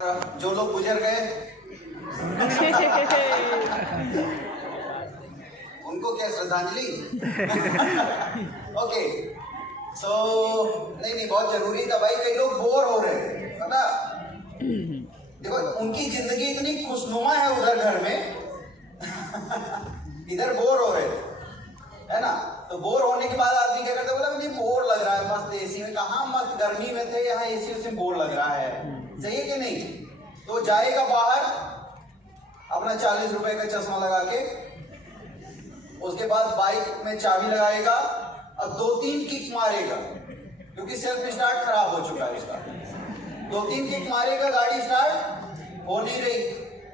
जो लोग गुजर गए उनको क्या श्रद्धांजलि। ओके सो नहीं बहुत जरूरी था भाई। कई लोग बोर हो रहे थे, पता देखो उनकी जिंदगी इतनी खुशनुमा है उधर घर में इधर बोर हो रहे थे, है ना। तो बोर होने के बाद आदमी क्या करता है, बोला मुझे बोर लग रहा है मस्त एसी में। कहाँ मस्त गर्मी में थे, यहाँ एसी से बोर लग रहा है, सही है कि नहीं। तो जाएगा बाहर अपना 40 रुपए का चश्मा लगा के, उसके बाद बाइक में चाबी लगाएगा और 2-3 किक मारेगा, क्योंकि सेल्फ स्टार्ट खराब हो चुका है उसका। 2-3 किक मारेगा, गाड़ी स्टार्ट हो नहीं रही।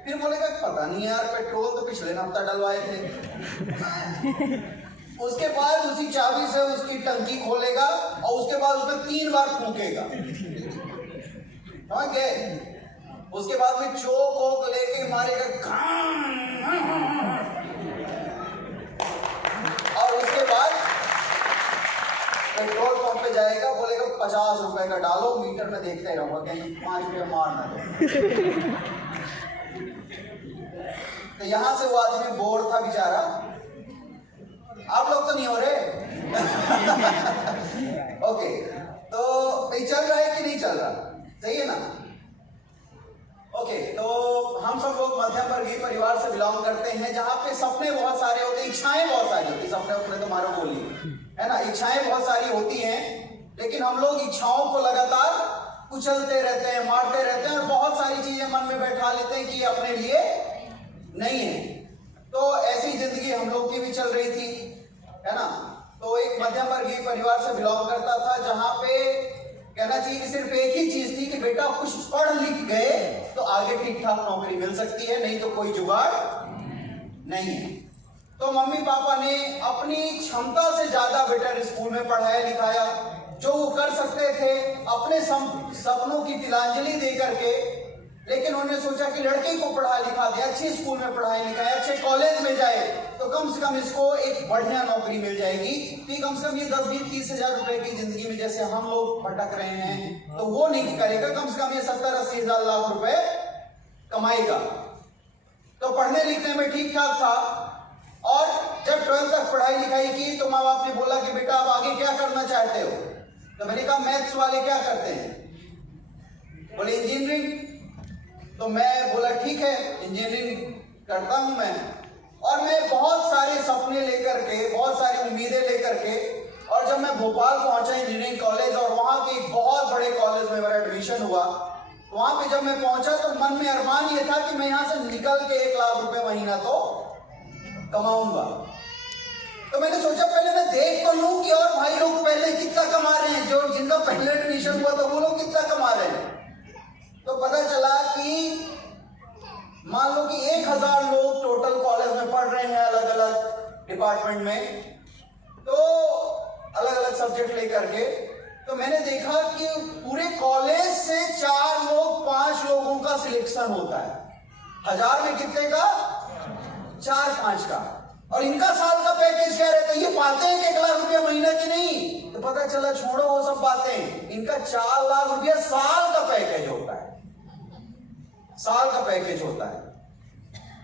फिर बोलेगा पता नहीं यार, पेट्रोल तो पिछले हफ्ता डलवाए थे। उसके बाद उसी चाबी से उसकी टंकी खोलेगा और उसके बाद उसमें 3 बार फूकेगा, समझ गए। उसके बाद में चोक वोक लेके मारेगा और उसके बाद पेट्रोल पंप पे जाएगा, बोलेगा 50 रुपए का डालो, मीटर में देखते रहो कहीं 5 रुपये मार ना दो। तो यहां से वो आदमी बोर था बेचारा। आप लोग तो नहीं हो रहे। ओके तो ये चल रहा है कि नहीं चल रहा, सही है ना। ओके तो हम सब लोग मध्यम वर्गीय परिवार से बिलोंग करते हैं, जहाँ पे सपने बहुत सारे होते हैं, इच्छाएं बहुत सारी होती हैं। सपने अपने तो मारो बोलिए, है ना। इच्छाएं बहुत सारी होती हैं, लेकिन हम लोग इच्छाओं को लगातार कुचलते रहते हैं, मारते रहते हैं और बहुत सारी चीजें मन में बैठा लेते हैं कि अपने लिए नहीं है। तो ऐसी जिंदगी हम लोग की भी चल रही थी, है ना। तो एक मध्यम वर्गीय परिवार से बिलोंग करता था, जहाँ पे कहना चाहिए कि सिर्फ एक ही चीज थी कि बेटा कुछ पढ़ लिख गए तो आगे ठीक ठाक नौकरी मिल सकती है, नहीं तो कोई जुगाड़ नहीं है। तो मम्मी पापा ने अपनी क्षमता से ज्यादा बेटर स्कूल में पढ़ाया लिखाया, जो वो कर सकते थे अपने सपनों की तिलांजलि दे करके। लेकिन उन्होंने सोचा कि लड़के को पढ़ा लिखा दे, अच्छे स्कूल में पढ़ाई लिखाए, अच्छे कॉलेज में जाए तो कम से कम इसको एक बढ़िया नौकरी मिल जाएगी। कि कम से कम ये 10-20-30 हजार रुपए की जिंदगी में जैसे हम लोग भटक रहे हैं तो वो नहीं करेगा, कम से कम ये 70-80 हजार लाख रुपए कमाएगा। तो पढ़ने लिखने में ठीक ठाक था। और जब 12th तक पढ़ाई लिखाई की तो माँ बाप ने बोला कि बेटा आप आगे क्या करना चाहते हो। तो मैंने कहा मैथ्स वाले क्या करते हैं, बोले इंजीनियरिंग। तो मैं बोला ठीक है इंजीनियरिंग करता हूं मैं। और मैं बहुत सारे सपने लेकर के, बहुत सारी उम्मीदें लेकर के, और जब मैं भोपाल पहुंचा इंजीनियरिंग कॉलेज और वहां के एक बहुत बड़े कॉलेज में मेरा एडमिशन हुआ, तो वहां पे जब मैं पहुंचा तो मन में अरमान ये था कि मैं यहां से निकल के 1 लाख रुपए महीना तो कमाऊंगा। तो मैंने सोचा पहले मैं देख तो लूं कि और भाई लोग पहले कितना कमा रहे हैं, जो जिनका पहले एडमिशन हुआ तो वो लोग कितना कमा रहे हैं। तो पता चला कि मान लो कि 1000 लोग टोटल कॉलेज में पढ़ रहे हैं, अलग अलग डिपार्टमेंट में, तो अलग अलग सब्जेक्ट लेकर के। तो मैंने देखा कि पूरे कॉलेज से 4 लोग 5 लोगों का सिलेक्शन होता है। 1000 में कितने का, 4-5 का। और इनका साल का पैकेज क्या रहता है, ये पाते हैं 1 लाख रुपया महीना की नहीं। तो पता चला छोड़ो वो सब बातें, इनका 4 लाख रुपया साल का पैकेज होता है, साल का पैकेज होता है।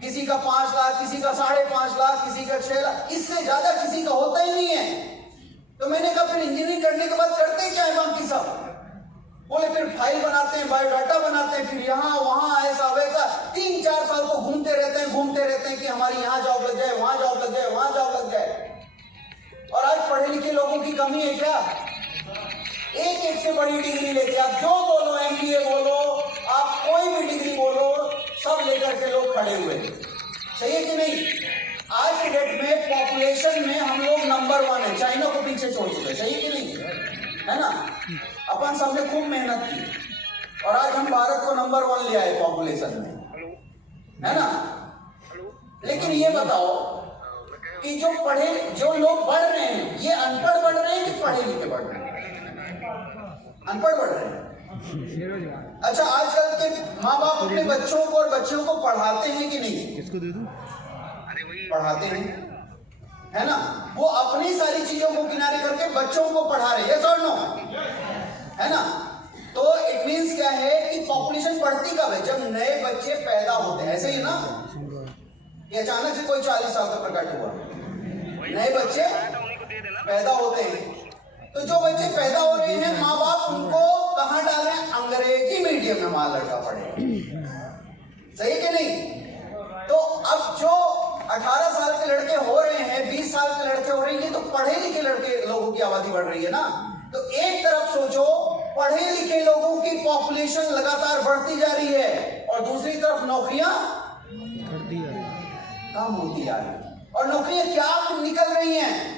किसी का 5 लाख, किसी का 5.5 लाख, किसी का 6 लाख, इससे ज्यादा किसी का होता ही नहीं है। तो मैंने कहा फिर इंजीनियरिंग करने के बाद करते क्या है बाकी सब। बोले फिर फाइल बनाते हैं, बायोडाटा बनाते हैं, फिर यहाँ वहां ऐसा वैसा 3-4 साल को घूमते रहते हैं कि हमारी यहाँ जॉब लग जाए, वहां जॉब लग जाए, वहां जॉब लग जाए। और आज पढ़े लिखे लोगों की कमी है क्या, एक से बड़ी डिग्री लेके, आप जो बोलो, MBA बोलो, आप कोई भी डिग्री बोलो, सब लेकर के लोग खड़े हुए, सही है कि नहीं। आज के डेट में पॉपुलेशन में हम लोग नंबर 1 है, चाइना को पीछे छोड़ चुके, सही है कि नहीं, है ना। अपन सबने खूब मेहनत की और आज हम भारत को नंबर 1 ले आए पॉपुलेशन में, है ना। लेकिन ये बताओ कि जो लोग बढ़ रहे हैं, ये अनपढ़ बढ़ रहे हैं कि पढ़े लिखे बढ़ रहे हैं, अनपढ़ बढ़ रहे हैं। अच्छा आजकल के माँ बाप अपने बच्चों को और बच्चों को पढ़ाते हैं कि नहीं, किसको दे दूं, पढ़ाते हैं, है ना। वो अपनी सारी चीजों को किनारे करके बच्चों को पढ़ा रहे हैं, yes or no? है ना। तो इट मींस क्या है कि पॉपुलेशन बढ़ती कब है? जब नए बच्चे पैदा होते हैं। ऐसे ही ना, ये अचानक से कोई 40 साल का प्रकट हुआ, नए बच्चे पैदा होते हैं। तो जो बच्चे पैदा हो रहे हैं, माँ बाप उनको कहां डाल रहे हैं? अंग्रेजी मीडियम में हमारा लड़का पढ़ेगा। सही है कि नहीं? तो अब जो 18 साल के लड़के हो रहे हैं, 20 साल के लड़के हो रहे हैं, ये तो पढ़े लिखे लड़के लोगों की आबादी बढ़ रही है ना। तो एक तरफ सोचो, पढ़े लिखे लोगों की पॉपुलेशन लगातार बढ़ती जा रही है और दूसरी तरफ नौकरियां कम होती जा रही है। और नौकरियां क्या निकल रही हैं?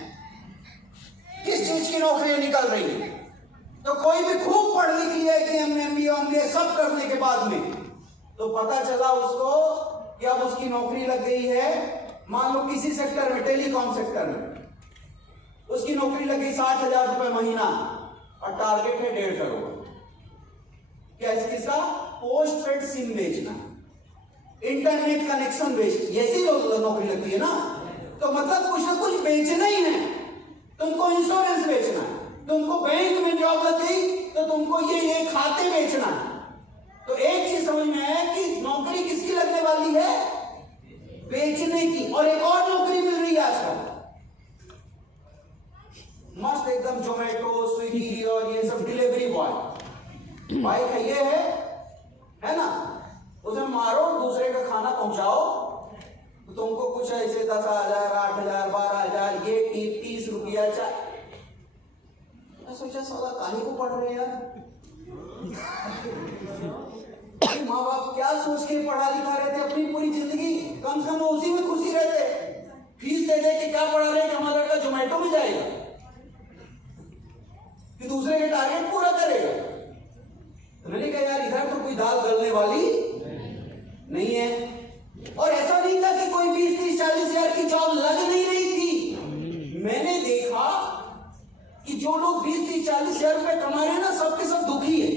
किस चीज की नौकरियां निकल रही हैं? तो कोई भी खूब पढ़ लिख लिया कि MBA सब करने के बाद में, तो पता चला उसको कि अब उसकी नौकरी लग गई है, मान लो किसी सेक्टर में, टेलीकॉम सेक्टर में उसकी नौकरी लग गई 60,000 रुपए महीना और टारगेट है 1.5 करोड़। क्या किसका? पोस्ट पेड सिम बेचना, इंटरनेट कनेक्शन बेचना, ऐसी नौकरी लगती है ना। तो मतलब कुछ ना कुछ बेचना ही है। तुमको इंश्योरेंस बेचना है, तुमको बैंक में जॉब लग गई तो तुमको ये खाते बेचना है। तो एक चीज समझ में है कि नौकरी किसकी लगने वाली है? बेचने की। और एक और नौकरी मिल रही है आजकल मस्त एकदम, जोमेटो, स्विगी और ये सब डिलीवरी बॉय। बाइक है, ये है ना, उसे मारो, दूसरे का खाना पहुंचाओ, तो तुमको कुछ ऐसे 10,000, 8,000, 12,000, ये 30 रुपया चाहिए। मैं सोचा साला काहे को पढ़ रहे यार। माँ बाप क्या सोच के पढ़ा लिखा रहे थे अपनी पूरी जिंदगी, कम से कम उसी में खुशी रहते। फीस दे दे के क्या पढ़ा रहे कि हमारा लड़का जोमेटो में जाएगा कि दूसरे के टारगेट पूरा करेगा। तो मैंने कहा यार इधर तो कोई दाल गलने वाली नहीं है। और ऐसा नहीं था कि कोई 20, 30, 40 हजार की जॉब लग नहीं रही थी। मैंने देखा कि जो लोग 20, 30, 40 हजार रुपए कमा रहे हैं ना, सबके सब दुखी है।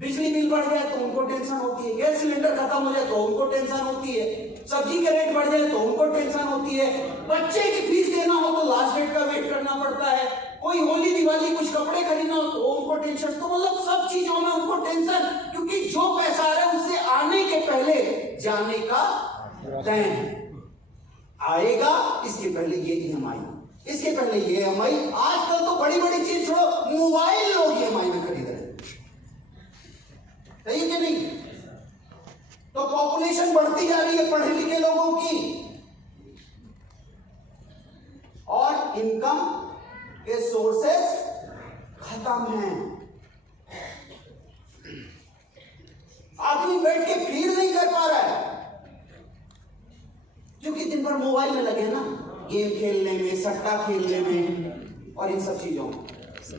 बिजली बिल बढ़ जाए तो उनको टेंशन होती है, गैस सिलेंडर खत्म हो जाए तो उनको टेंशन होती है, सब्जी के रेट बढ़ जाए तो उनको टेंशन होती है, बच्चे की फीस देना हो तो लास्ट डेट का वेट करना पड़ता है, कोई होली दिवाली कुछ कपड़े खरीदना हो तो उनको टेंशन। तो मतलब सब चीजों में उनको टेंशन, क्योंकि जो पैसा आ रहा है उससे आने के पहले जाने का तय आएगा। इसके पहले ये EMI, इसके पहले ये EMI। आजकल तो बड़ी बड़ी चीज छोड़ो, मोबाइल लोग EMI में खरीद रहे हैं। सही कि नहीं? तो पॉपुलेशन बढ़ती जा रही है पढ़े लिखे लोगों की, और इनकम के सोर्सेस खत्म हैं। आदमी बैठ के फील नहीं कर पा रहा है क्योंकि दिन भर मोबाइल में लगे ना, गेम खेलने में, सट्टा खेलने में और इन सब चीजों में।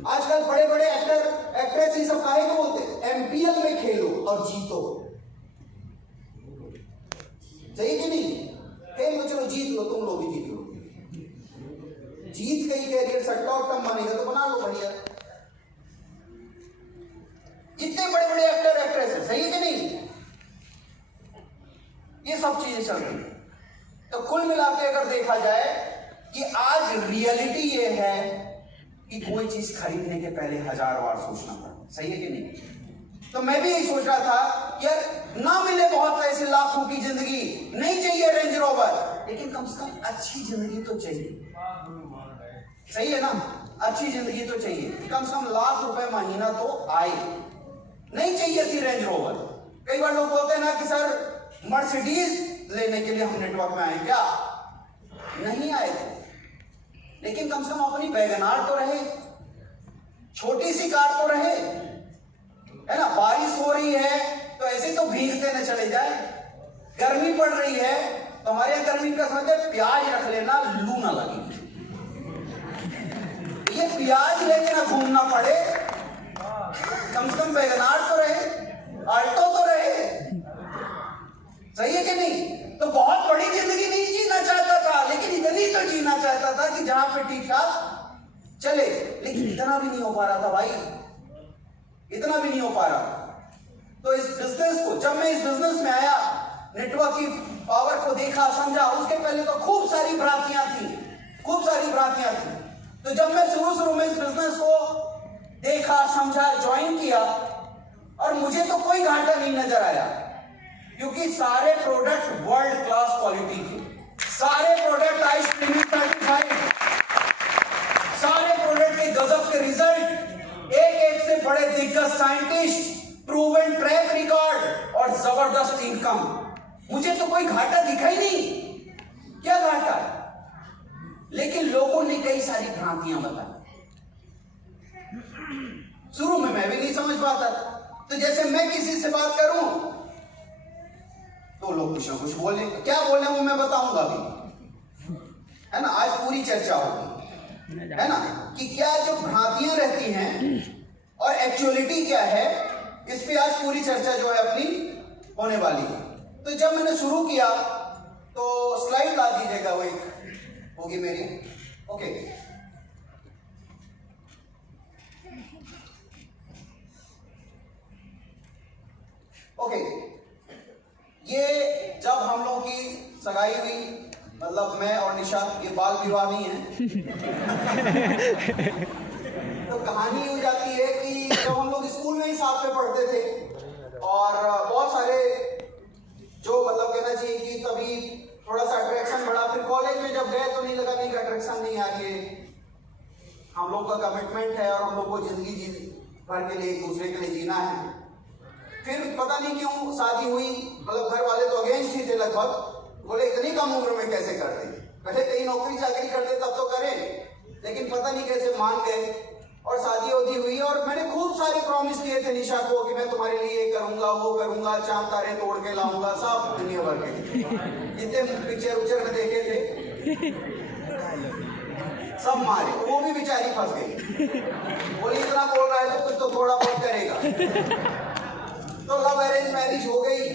आजकल बड़े बड़े एक्टर एक्ट्रेस ये सब काहे को बोलते हैं? MPL में खेलो और जीतो। सही कि नहीं? खेल में चलो जीत लो, तुम लोग भी जीत लो, जीत गई कैरियर सट्टा और कम बनेगा तो बना लो बढ़िया। इतने बड़े बड़े एक्टर एक्ट्रेस है, सही है कि नहीं? ये सब चीजें चल रही है। तो कुल मिला के अगर देखा जाए कि आज रियलिटी ये है कि कोई चीज खरीदने के पहले 1000 बार सोचना पड़ता। सही है कि नहीं? तो मैं भी यही सोच रहा था यार, ना मिले बहुत पैसे, लाखों की जिंदगी नहीं चाहिए रेंज रोवर, लेकिन कम से कम अच्छी जिंदगी तो चाहिए। सही है ना? अच्छी जिंदगी तो चाहिए, कम से कम लाख रुपए महीना तो आए। नहीं चाहिए थी रेंज रोवर। कई बार लोग बोलते हैं ना कि सर मर्सिडीज लेने के लिए हम नेटवर्क में आए, क्या नहीं आए थे, लेकिन कम से कम अपनी वैगनार तो रहे, छोटी सी कार तो रहे, है ना? बारिश हो रही है तो ऐसे तो भीगते न चले जाए, गर्मी पड़ रही है तो हमारे यहाँ गर्मी का समझे प्याज रख लेना, लू ना लगे, ये प्याज लेके ना घूमना पड़े, कम से कम वैगनार तो रहे, आल्टो तो रहे। सही है कि नहीं? तो बहुत बड़ी जिंदगी नहीं जीना चाहता था, लेकिन इतनी तो जीना चाहता था कि जहां पे ठीक ठाक चले, लेकिन इतना भी नहीं हो पा रहा था भाई, इतना भी नहीं हो पा रहा। तो इस बिजनेस को, जब मैं इस बिजनेस में आया, नेटवर्क की पावर को देखा, समझा, उसके पहले तो खूब सारी भ्रांतियां थी, खूब सारी भ्रांतियां थी। तो जब मैं शुरू में इस बिजनेस को देखा, समझा, ज्वाइन किया और मुझे तो कोई घाटा नहीं नजर आया, क्योंकि सारे प्रोडक्ट वर्ल्ड क्लास क्वालिटी थे, सारे प्रोडक्ट आईएसआई सर्टिफाइड, सारे प्रोडक्ट के गजब के रिजल्ट, एक एक से बड़े दिग्गज साइंटिस्ट, प्रूवन ट्रैक रिकॉर्ड और जबरदस्त इनकम। मुझे तो कोई घाटा दिखा ही नहीं, क्या घाटा? लेकिन लोगों ने कई सारी भ्रांतियां बताई। शुरू में मैं भी नहीं समझ पाता था, तो जैसे मैं किसी से बात करूं तो लोग कुछ ना कुछ बोले, क्या बोले वो मैं बताऊंगा अभी, है ना। आज पूरी चर्चा होगी, है ना, कि क्या जो भ्रांतियां रहती हैं और एक्चुअलिटी क्या है, इस पे आज पूरी चर्चा जो है अपनी होने वाली है। तो जब मैंने शुरू किया तो स्लाइड ला दीजिएगा, वो एक होगी मेरी, ओके। ओके, ये जब हम लोग की सगाई हुई, मतलब मैं और निशा, ये बाल विवाह नहीं है तो कहानी हो जाती है कि जब हम लोग स्कूल में ही साथ में पढ़ते थे और बहुत सारे जो मतलब कहना चाहिए कि तभी थोड़ा सा अट्रैक्शन बढ़ा, फिर कॉलेज में जब गए तो नहीं लगा नहीं कि अट्रैक्शन नहीं आ रही है, हम लोग का कमिटमेंट है और हम लोग को जिंदगी भर के लिए एक दूसरे के लिए जीना है। फिर पता नहीं क्यों शादी हुई, मतलब घर वाले तो अगेंस्ट ही थे लगभग, बोले इतनी कम उम्र में कैसे करते, पहले कहीं नौकरी चाकरी करते तब तो करें, लेकिन पता नहीं कैसे मान गए और शादी होती हुई। और मैंने खूब सारे प्रॉमिस किए थे निशा को कि मैं तुम्हारे लिए ये करूंगा, वो करूंगा, चांद तारे तोड़ के लाऊंगा, सब दुनिया भर के जितने पिक्चर उच्चर में देखे थे सब मारे, वो भी बेचारी फंस गई, बोली इतना बोल रहा है तो कुछ तो थोड़ा बहुत करेगा। तो लव अरेंज मैरिज हो गई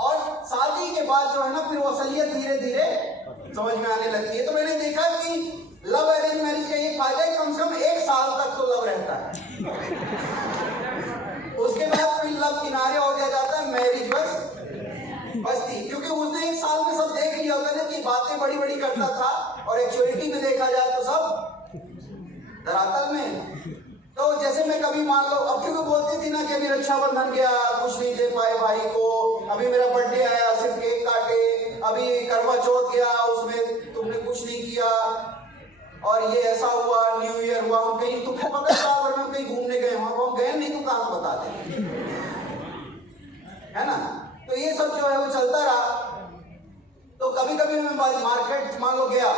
और शादी के बाद जो है ना फिर वो असलियत धीरे धीरे समझ में आने लगती है। तो मैंने देखा कि लव अरेंज मैरिज का ये फायदा है, कम से कम 1 साल तक तो लव रहता है, उसके बाद फिर लव किनारे हो गया जाता है, मैरिज बस थी, क्योंकि उसने 1 साल में सब देख लिया होता है कि बातें बड़ी बड़ी करता था और एक्चुअलिटी में देखा जाए तो सब धरातल में। तो जैसे मैं कभी मान लो, अब क्योंकि बोलती थी ना कि अभी रक्षाबंधन गया कुछ नहीं दे पाए भाई को, अभी मेरा बर्थडे आया सिर्फ केक काटे, अभी करवा चौथ गया उसमें तुमने कुछ नहीं किया, और ये ऐसा हुआ, न्यू ईयर हुआ, हम कहीं तुमको पता है साल भर में कहीं घूमने गए, हम गए नहीं तो कहाँ बताते, है ना। तो ये सब जो है वो चलता रहा। तो कभी कभी मैं मार्केट मान लो गया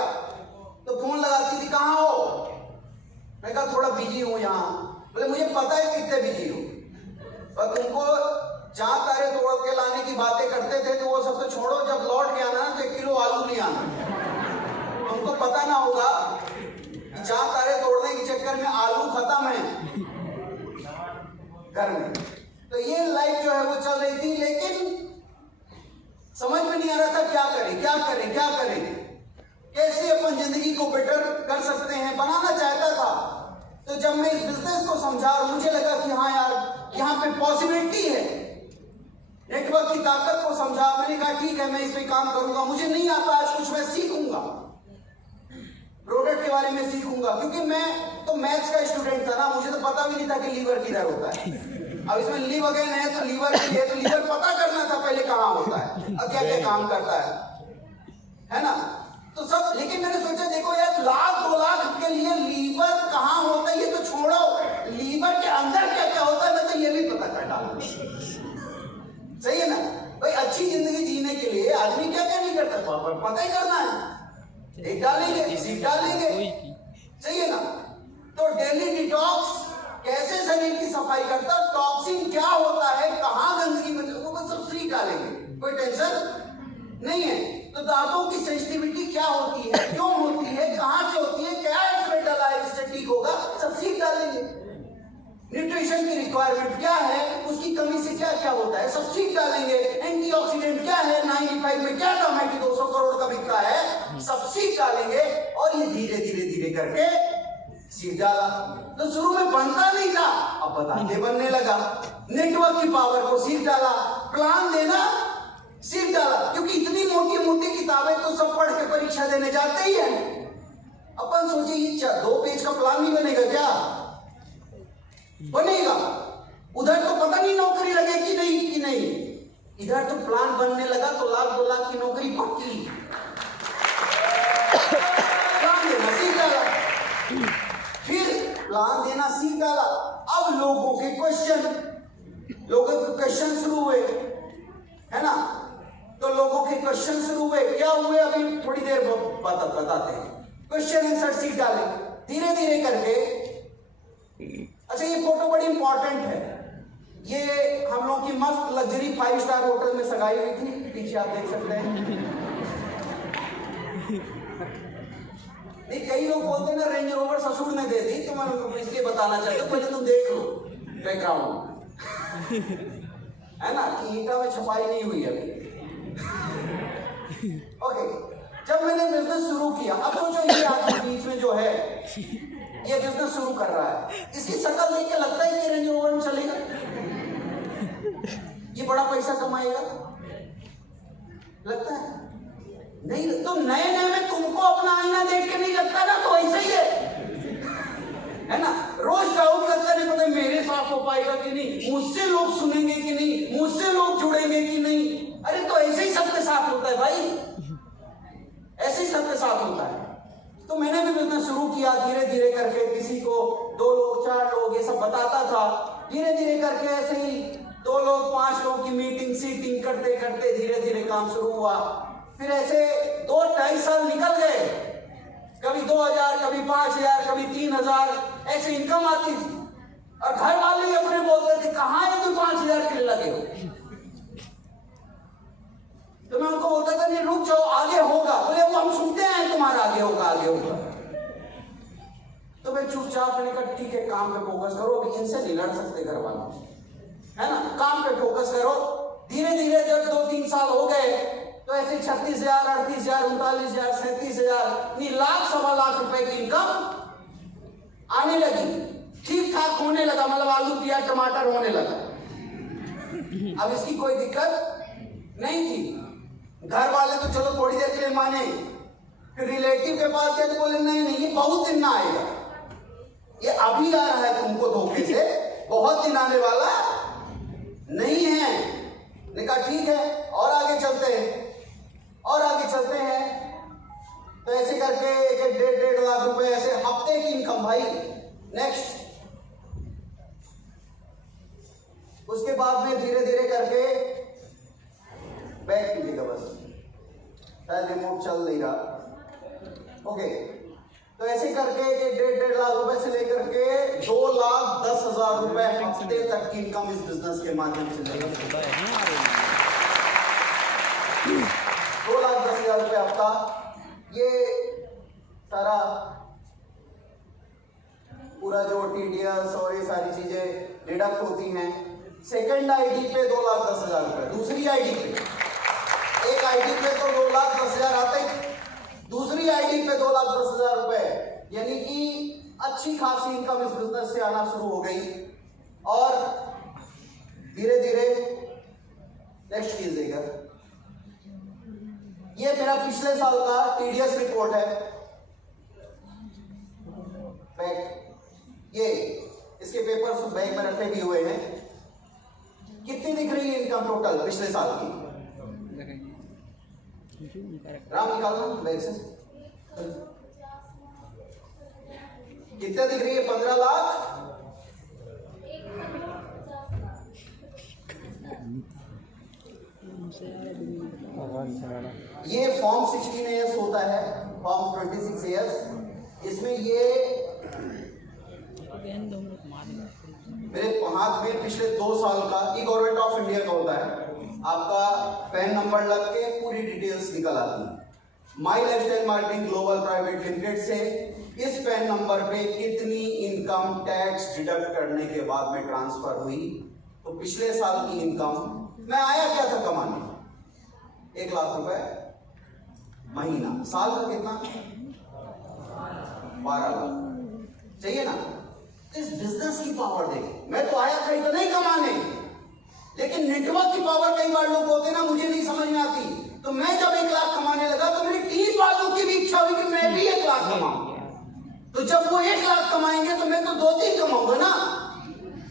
तो फोन लगाती थी, कहाँ हो, मैं कहा थोड़ा बिजी हूँ यहाँ, बोले मुझे पता है कितने बिजी हो, और तुमको चांद तारे तोड़ के लाने की बातें करते थे तो वो सब तो छोड़ो, जब लौट के आना तो 1 किलो आलू नहीं आना, तुमको पता ना होगा कि चांद तारे तोड़ने के चक्कर में आलू खत्म है घर में। तो ये लाइफ जो है वो चल रही थी, लेकिन समझ में नहीं आ रहा था क्या करें क्या करें क्या करें, कैसे अपन जिंदगी को बेटर कर सकते हैं, बनाना चाहता था। तो जब मैं इस बिजनेस को समझा और मुझे लगा कि हाँ यार यहाँ पे पॉसिबिलिटी है, नेटवर्क की ताकत को समझा, मैंने कहा ठीक है मैं इस पे काम करूंगा, मुझे नहीं आता आज कुछ, मैं सीखूंगा, प्रोडक्ट के बारे में सीखूंगा, क्योंकि मैं तो मैथ्स का स्टूडेंट था ना, मुझे तो पता भी नहीं था कि लीवर किधर होता है। अब इसमें लिव अगेन है तो लीवर के लिए तो लीवर पता करना था पहले कहाँ होता है और क्या क्या काम करता है ना। तो सब, लेकिन मैंने सोचा देखो यार 1 लाख 2 लाख के लिए लीवर कहाँ होता है ये तो छोड़ो, लीवर के अंदर क्या क्या होता है मैं तो ये भी पता कर डालूंगा, सही है ना भाई। अच्छी जिंदगी जीने के लिए आदमी क्या क्या नहीं करता, पता ही करना है, एक डालेंगे सीट डालेंगे, सही है ना। तो डेली डिटॉक्स, कैसे शरीर की सफाई करता, टॉक्सिन क्या होता है, कहाँ गंदगी में, वो सब सीट डालेंगे, कोई टेंशन नहीं है। तो दांतों की सेंसिटिविटी क्या होती है, क्यों होती है, कहां से होती है, क्या इसमें डाला है जिससे ठीक होगा, सब सीख डालेंगे। न्यूट्रिशन की रिक्वायरमेंट क्या है, उसकी कमी से क्या क्या होता है, सब सीख डालेंगे। एंटीऑक्सीडेंट क्या है, 95 में क्या दाम है कि 200 करोड़ का बिकता है, सब सीख डालेंगे। और ये धीरे धीरे धीरे करके सीख डाला। तो शुरू में बनता नहीं था, अब बताते बनने लगा। नेटवर्क की पावर को सीख डाला, प्लान देना सीख डाला, क्योंकि इतनी मोटी मोटी किताबें तो सब पढ़ के परीक्षा देने जाते ही हैं। अपन सोचे ये 2 पेज का प्लान नहीं बनेगा क्या, बनेगा। उधर तो पता नहीं नौकरी लगेगी नहीं कि नहीं, इधर तो प्लान बनने लगा तो 1-2 लाख की नौकरी पक्की। प्लान देना सीख डाला, फिर प्लान देना सीख डाला। अब लोगों के क्वेश्चन शुरू हुए, है ना। तो लोगों के क्वेश्चन शुरू हुए, क्या हुए अभी थोड़ी देर बताते हैं। क्वेश्चन आंसर सीख डाले धीरे धीरे करके। अच्छा, ये फोटो बड़ी इंपॉर्टेंट है। ये हम लोग की मस्त लग्जरी 5 स्टार होटल में सगाई हुई थी, पीछे आप देख सकते हैं। नहीं, कई लोग बोलते हैं ना रेंज रोवर ससुर ने दे दी, तो मैं इसलिए बताना चाहता हूँ, पहले तुम देख लो बैकग्राउंड, है ना, कि ईंटा में छपाई नहीं हुई अभी। ओके, जब मैंने बिजनेस शुरू किया, अब सोचो ये आदमी बीच में जो है ये बिजनेस शुरू कर रहा है, इसकी शक्ल देख के लगता है कि रेंज रोवर में चलेगा, ये बड़ा पैसा कमाएगा, लगता है नहीं। तो नए नए में तुमको अपना आईना देख के नहीं लगता ना, तो ऐसे ही है ना। रोज डाउट लगता नहीं, पता मेरे साथ हो पाएगा कि नहीं, मुझसे लोग सुनेंगे कि नहीं, मुझसे लोग जुड़ेंगे कि नहीं। अरे तो ऐसे ही सबके साथ होता है भाई, ऐसे ही सबके साथ होता है। तो मैंने भी बिजनेस शुरू किया धीरे धीरे करके, किसी को 2 लोग 4 लोग ये सब बताता था, धीरे धीरे करके ऐसे ही 2 लोग 5 लोग की मीटिंग सीटिंग करते करते धीरे धीरे काम शुरू हुआ। फिर ऐसे 2-2.5 साल निकल गए, कभी 2000, कभी 5000, कभी 3000 ऐसे इनकम आती थी। और घर वाले ही अपने बोलते थे, कहाँ है तुम 5000 के लिए लगे हो। तो मैं उनको बोलता था, नहीं रुक जाओ, आगे होगा। बोले वो हम सुनते हैं तुम्हारा आगे होगा आगे होगा। तो मैं चुपचाप मैंने कहा ठीक है, काम पे फोकस करो, अभी इनसे नहीं लड़ सकते घर वालों से, है ना, काम पे फोकस करो। धीरे धीरे जब 2-3 साल हो गए तो ऐसे 36,000, 38,000, 39,000, 37,000, नहीं लाख 1.25 लाख रुपए की इनकम आने लगी, ठीक ठाक होने लगा, मतलब आलू प्याज टमाटर होने लगा। अब इसकी कोई दिक्कत नहीं थी। घर वाले तो चलो थोड़ी देर के लिए माने, फिर रिलेटिव के पास गए तो बोले नहीं नहीं, ये बहुत दिन ना आएगा, ये अभी आ रहा है तुमको धोखे से, बहुत दिन आने वाला नहीं है। ने कहा ठीक है, और आगे चलते हैं, और आगे चलते हैं। तो ऐसे करके 1.5 लाख रुपए ऐसे हफ्ते की इनकम भाई। नेक्स्ट, उसके बाद में धीरे धीरे करके बैक कीजिएगा, बस शायद रिमोट चल नहीं रहा। ओके, तो ऐसे करके 1.5 लाख रुपए से लेकर के 2,10,000 रुपए हफ्ते तक की इनकम इस बिजनेस के माध्यम से लेकर 2,10,000 रुपए हफ्ता। ये सारा पूरा जो TDS और ये सारी चीजें डिडक्ट होती हैं। सेकंड आईडी पे 2,10,000 रुपए, दूसरी आईडी पे, एक आईडी पे तो 2,10,000 आते, दूसरी आईडी पे 2,10,000 रुपए, यानी कि अच्छी खासी इनकम इस बिजनेस से आना शुरू हो गई। और धीरे धीरे नेक्स्ट कीजिएगा, ये मेरा पिछले साल का TDS रिपोर्ट है, ये इसके पेपर्स बैग में रखे भी हुए हैं। कितनी दिख रही है इनकम टोटल पिछले साल की? राम निकालना बैग से, कितने दिख रही है? 15 लाख। ये फॉर्म 16 AS होता है, फॉर्म 26 AS। इसमें ये मेरे हाथ में पिछले 2 साल का गवर्नमेंट ऑफ इंडिया का होता है, आपका पैन नंबर लग के पूरी डिटेल्स निकल आती है। My lifestyle marketing global private limited से इस पैन नंबर पे कितनी इनकम टैक्स डिडक्ट करने के बाद में ट्रांसफर हुई। तो पिछले साल की इनकम मैं आया क्या था कमाने, 1 लाख रुपए महीना, साल का कितना? 12 लाख, चाहिए ना। इस बिजनेस की पावर देखिए, मैं तो आया था तो नहीं कमाने, लेकिन नेटवर्क की पावर कई बार लोग बोलते ना मुझे नहीं समझ में आती। तो मैं जब 1 लाख कमाने लगा तो मेरी टीम वालों की भी इच्छा हुई कि मैं भी 1 लाख कमाऊं। तो जब वो 1 लाख कमाएंगे तो मैं तो 2-3 कमाऊंगा ना।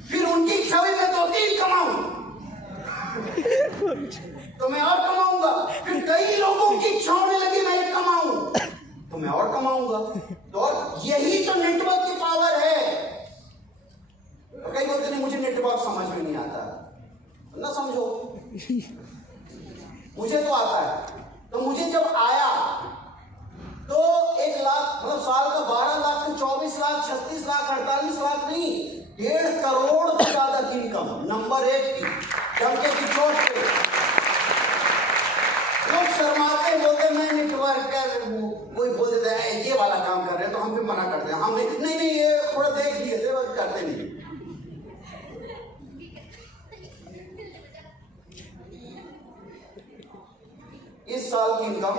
फिर उनकी छवि में 2-3 कमाऊं तो मैं और कमाऊंगा, फिर कई लोगों की इच्छा होने लगी मैं एक कमाऊं तो मैं और कमाऊंगा। तो और यही तो नेटवर्क की पावर है। तो कई बोलते नहीं मुझे नेटवर्क समझ में नहीं आता, ना समझो, मुझे तो आता है। तो मुझे जब आया तो 1 लाख मतलब साल का 12 लाख से 24 लाख 36 लाख 48 लाख नहीं 1.5 करोड़ से ज्यादा की इनकम नंबर 1 की डंके की चोट पे। लोग शर्माते बोलते मैं नेटवर्कर हूँ, कोई बोल देता है ये वाला काम कर रहे हैं तो हम फिर मना करते हैं, हम नहीं ये थोड़ा देख लिए थे बस करते नहीं। इस साल की इनकम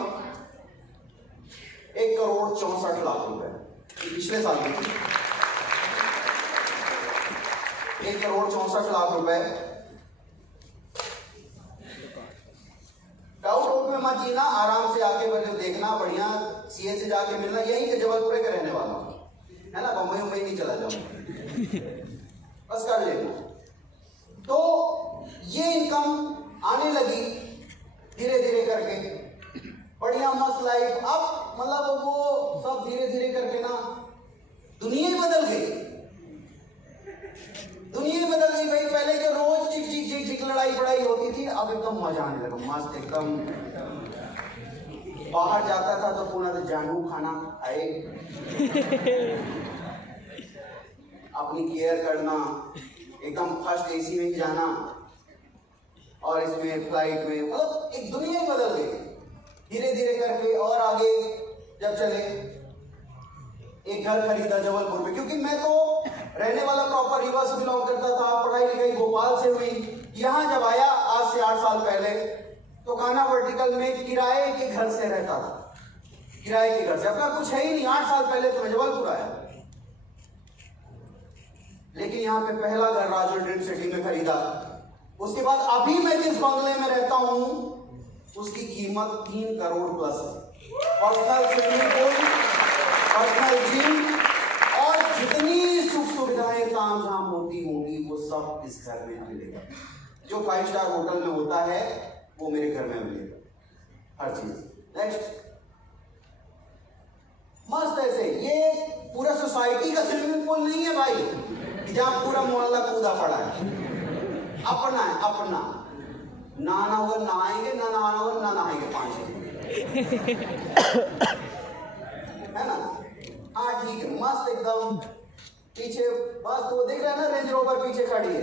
1 करोड़ 64 लाख रुपए, पिछले साल की 1 करोड़ 64 लाख रुपए। डाउट में मत जीना, आराम से आके बड़े देखना, बढ़िया सीए से जाके मिलना, यही के जबलपुर के रहने वाला है ना, बम्बई मुंबई नहीं चला जाऊंगा, बस कर लेना। तो ये इनकम आने लगी धीरे धीरे करके, बढ़िया मस्त लाइफ। अब मतलब वो सब धीरे धीरे करके ना दुनिया ही बदल गई, दुनिया ही बदल गई भाई। पहले जो रोज चिक चिक चिक चिक लड़ाई पड़ाई होती थी, अब एकदम मजा आने लगा, मस्त एकदम। बाहर जाता था तो पूरा तो जानू खाना आए, अपनी केयर करना, एकदम फर्स्ट एसी में जाना और इसमें फ्लाइट में, मतलब एक दुनिया ही बदल गई धीरे धीरे करके। और आगे जब चले एक घर खरीदा जबलपुर में, क्योंकि मैं तो रहने वाला प्रॉपर रीवा से बिलोंग करता था, पढ़ाई लिखाई भोपाल से हुई। यहाँ जब आया आज से 8 साल पहले तो कान्हा वर्टिकल में किराए के घर से रहता था, किराए के घर से, अपना कुछ है ही नहीं। 8 साल पहले तो मैं जबलपुर आया, लेकिन यहाँ पे पहला घर राजू ड्रीम सिटी में खरीदा। उसके बाद अभी मैं जिस बंगले में रहता हूँ उसकी कीमत 3 करोड़ प्लस है। Personal swimming pool, personal gym और जितनी सुख सुविधाएं तामझाम होती होंगी वो सब इस घर में मिलेगा। जो 5 स्टार होटल में होता है वो मेरे घर में मिलेगा, हर चीज। नेक्स्ट, मस्त ऐसे, ये पूरा सोसाइटी का स्विमिंग पूल नहीं है भाई जहां पूरा मोहल्ला कूदा पड़ा है, अपना है, अपना। नहाना होगा नहाएंगे, ना नहाना होगा ना नहाएंगे, 5 है ना। हाँ ठीक है, मस्त एकदम। पीछे बस तो देख रहे हैं ना, रेंज रोवर पीछे खड़ी है।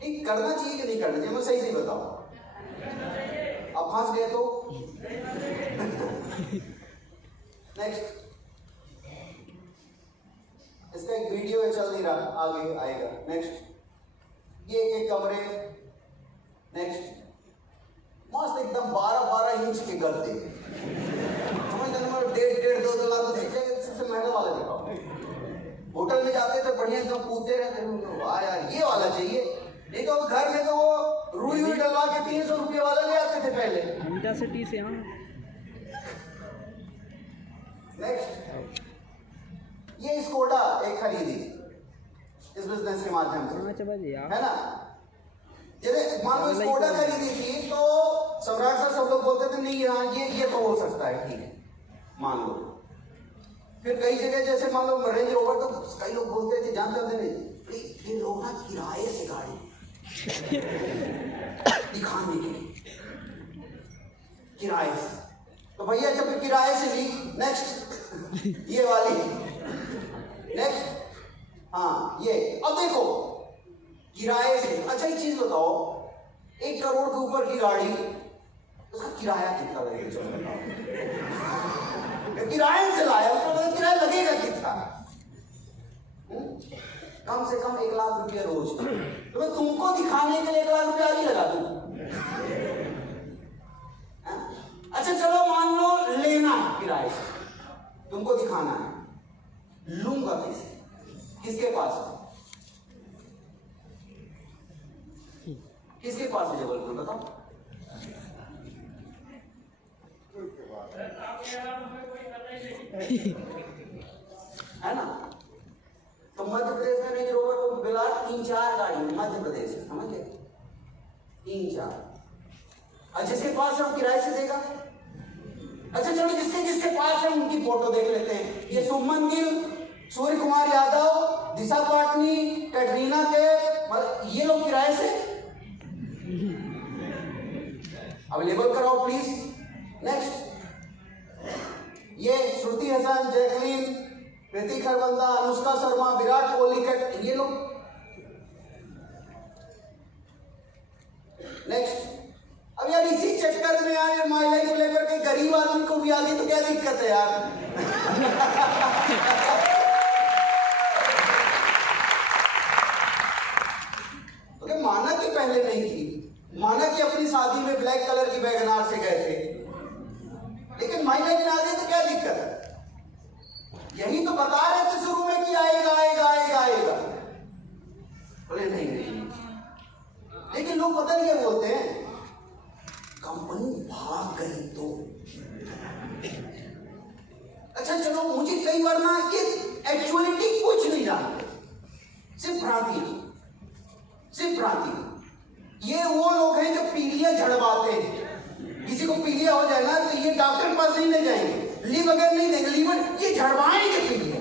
ठीक करना चाहिए कि नहीं करना चाहिए, मैं सही से बताओ। अब फंस गए तो नेक्स्ट, इसका एक वीडियो है, चल नहीं रहा, आगे आएगा। नेक्स्ट, ये एक कमरे। नेक्स्ट, मस्त एकदम 12-12 इंच के गद्दे, समझ लेना, 1.5-2 लाख सबसे महंगा वाला दिखाओ। होटल में जाते थे बढ़िया एकदम कूदते रहते, वाह यार ये वाला चाहिए। नहीं तो घर में तो वो रुई हुई डलवा के 300 रुपये वाला ले आते थे पहले सिटी से। हाँ नेक्स्ट, ये स्कोडा एक खरीदी इस बिजनेस के माध्यम से, है ना। जैसे मान लो स्कोडा खरीदी थी तो सम्राट सर सब लोग बोलते थे नहीं हाँ ये तो हो सकता है, ठीक है मान लो। फिर कई जगह जैसे मान लो रेंज रोवर, तो कई लोग बोलते थे, जानते होते नहीं, ये लोग ना किराए से गाड़ी दिखाने के लिए, किराए से। तो भैया जब किराए से ली, नेक्स्ट ये वाली, नेक्स्ट हाँ ये। अब देखो किराए से, अच्छा एक चीज बताओ, 1 करोड़ के ऊपर की गाड़ी, उसका किराया कितना लगेगा? चलो बताओ, किराए से लाया उसका किराया लगेगा कितना? कम से कम 1 लाख रुपया रोज। तो मैं तुमको दिखाने के लिए 1 लाख रुपया आगे लगा दूं। अच्छा चलो मान लो लेना किराए से, तुमको दिखाना है, लूंगा कैसे? किसके पास है? किसके पास है जबलपुर बताओ? है ना। 3-4 गाड़ी मध्य प्रदेश में, समझ गए? 3-4। और जिसके पास है वो किराए से देगा। अच्छा चलो, जिसके जिसके पास है उनकी फोटो देख लेते हैं। ये शुभमन गिल, सूर्य कुमार यादव, दिशा पाटनी, कैटरीना कैफ, ये लोग किराए से अवेलेबल कराओ प्लीज। नेक्स्ट, ये श्रुति हसन, जैकलीन, प्रीति खरबंदा, अनुष्का शर्मा, विराट कोहली के ये लोग। नेक्स्ट, अब यार इसी चक्कर में यार माई लाइफ को लेकर के गरीब आदमी को भी आ गई तो क्या दिक्कत है यार? तो क्या माना कि पहले नहीं थी, माना कि अपनी शादी में ब्लैक कलर की वैगनार से गए थे, लेकिन माई लाइफ में आ गई तो क्या दिक्कत है? यही तो बता रहे थे शुरू में कि आएगा आएगा आएगा आएगा, बोले नहीं नहीं। लेकिन लोग पता नहीं क्या बोलते हैं, कंपनी भाग गई तो। अच्छा चलो, मुझे कई बार ना कि एक्चुअलिटी कुछ नहीं जानते, सिर्फ भ्रांतियां, सिर्फ भ्रांतियां। ये वो लोग हैं जो पीलिया झड़वाते हैं। किसी को पीलिया हो जाए ना तो ये डॉक्टर के पास नहीं ले जाएंगे, लीव अगर नहीं देंगे, लीवर ये झड़वाएंगे पीलिया।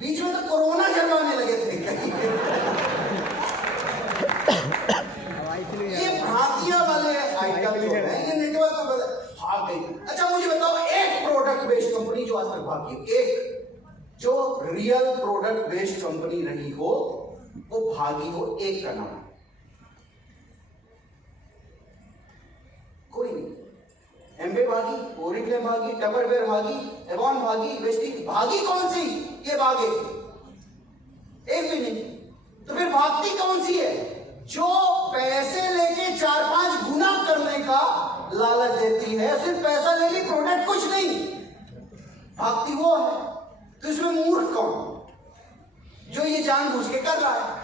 बीच में तो कोरोना झड़वाने लगे थे। ये भ्रांतियां वाले आइटम जो है, ये नेटवर्क को भाग गई। अच्छा मुझे बताओ, एक प्रोडक्ट बेस्ड कंपनी जो आज तक भागी, एक जो रियल प्रोडक्ट बेस्ड कंपनी रही हो, वो भागी हो, एक का नाम? कोई नहीं। एम्बे भागी, ओरिक्ले भागी, टपरवेयर भागी, एवॉन भागी, वेस्टिंग भागी, कौन सी? ये भागे एक भी नहीं। तो फिर भागती कौन सी है? जो पैसे लेके 4-5 गुना करने का लालच देती है, सिर्फ पैसा ले ली, प्रोडक्ट कुछ नहीं, भागती वो है। तो इसमें मूर्ख कौन? जो ये जानबूझ के कर रहा है।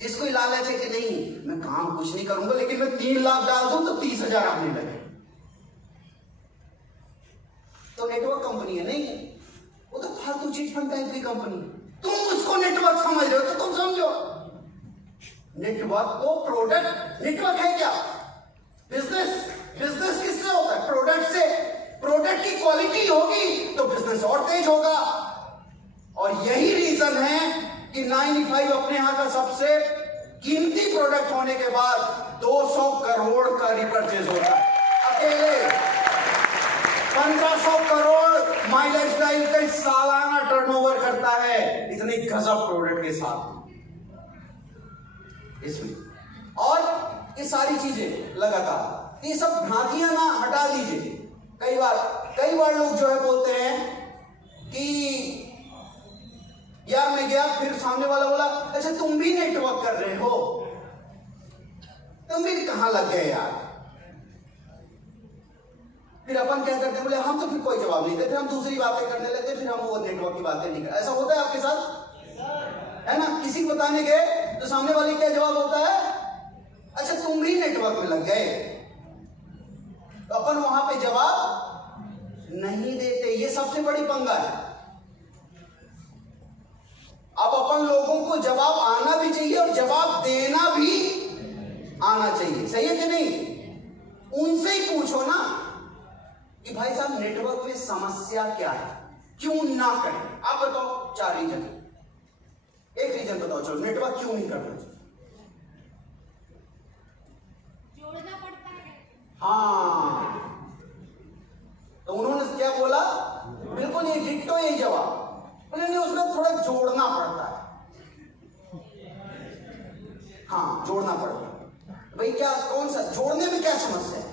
इसको लालच है कि नहीं मैं काम कुछ नहीं करूंगा, लेकिन मैं 3 लाख डाल दूं तो 30,000 आने लगे, तो नेटवर्क कंपनी है? नहीं है, वो तो फालतू चीट फंड टाइप की कंपनी। तुम उसको नेटवर्क समझ रहे हो तो तुम समझो नेटवर्क को प्रोडक्ट। नेटवर्क है क्या? बिजनेस। बिजनेस किससे होता है? प्रोडक्ट से। प्रोडक्ट की क्वालिटी होगी तो बिजनेस और तेज होगा। और यही रीजन है कि 9e5 अपने यहां का सबसे कीमती प्रोडक्ट होने के बाद 200 करोड़ का रिपर्चेज होता है। अकेले 1500 करोड़ माई लाइफस्टाइल का सालाना टर्नओवर करता है, इतनी गजब प्रोडक्ट के साथ इसमें। और ये सारी चीजें लगातार, ये सब भ्रांतियां ना हटा दीजिए। कई बार लोग जो है बोलते हैं कि यार मैं गया, फिर सामने वाला बोला अच्छा तुम भी नेटवर्क कर रहे हो, तुम भी कहां लग गए यार। फिर अपन क्या करते हैं, बोले हम तो फिर कोई जवाब नहीं देते, हम दूसरी बातें करने लगते, फिर हम वो नेटवर्क की बातें नहीं करते। ऐसा होता है आपके साथ, है ना? किसी को बताने गए तो सामने वाले क्या जवाब होता है, अच्छा तुम भी नेटवर्क में लग गए। तो अपन वहां पे जवाब नहीं देते, ये सबसे बड़ी पंगा है। अब अपन लोगों को जवाब आना भी चाहिए और जवाब देना भी आना चाहिए, सही है कि नहीं? उनसे ही पूछो ना कि भाई साहब नेटवर्क में समस्या क्या है, क्यों ना करें? आप बताओ 4 रीजन, एक रीजन बताओ, चलो नेटवर्क क्यों नहीं करना चाहिए? जोड़ना पड़ता है। हाँ, तो उन्होंने क्या बोला, बिल्कुल ये डिट्टो यही जवाब, बोले उसमें थोड़ा जोड़ना पड़ता है। हाँ जोड़ना पड़ता है। भाई क्या, कौन सा जोड़ने में क्या समस्या है?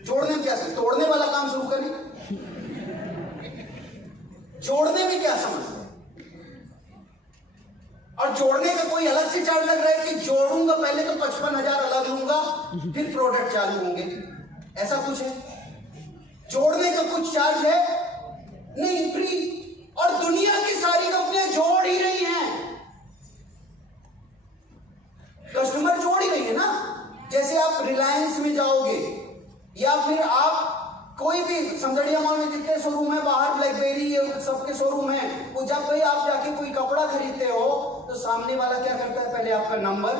जोड़ने में क्या समस्या? तोड़ने वाला काम शुरू करें। जोड़ने में क्या समस्या? और जोड़ने का कोई अलग से चार्ज लग रहा है कि जोड़ूंगा पहले तो 55,000 अलग लूंगा, फिर प्रोडक्ट चालू होंगे, ऐसा कुछ है? जोड़ने का कुछ चार्ज है? नहीं, फ्री। और दुनिया की सारी कंपनियां जोड़ ही रही हैं, कस्टमर जोड़ ही रही है ना। जैसे आप रिलायंस में जाओगे या फिर आप कोई भी समझड़िया मॉल में जितने शोरूम है बाहर, ब्लैकबेरी सबके शोरूम है, वो जब भाई आप जाके कोई कपड़ा सामने वाला क्या करता है, पहले आपका नंबर,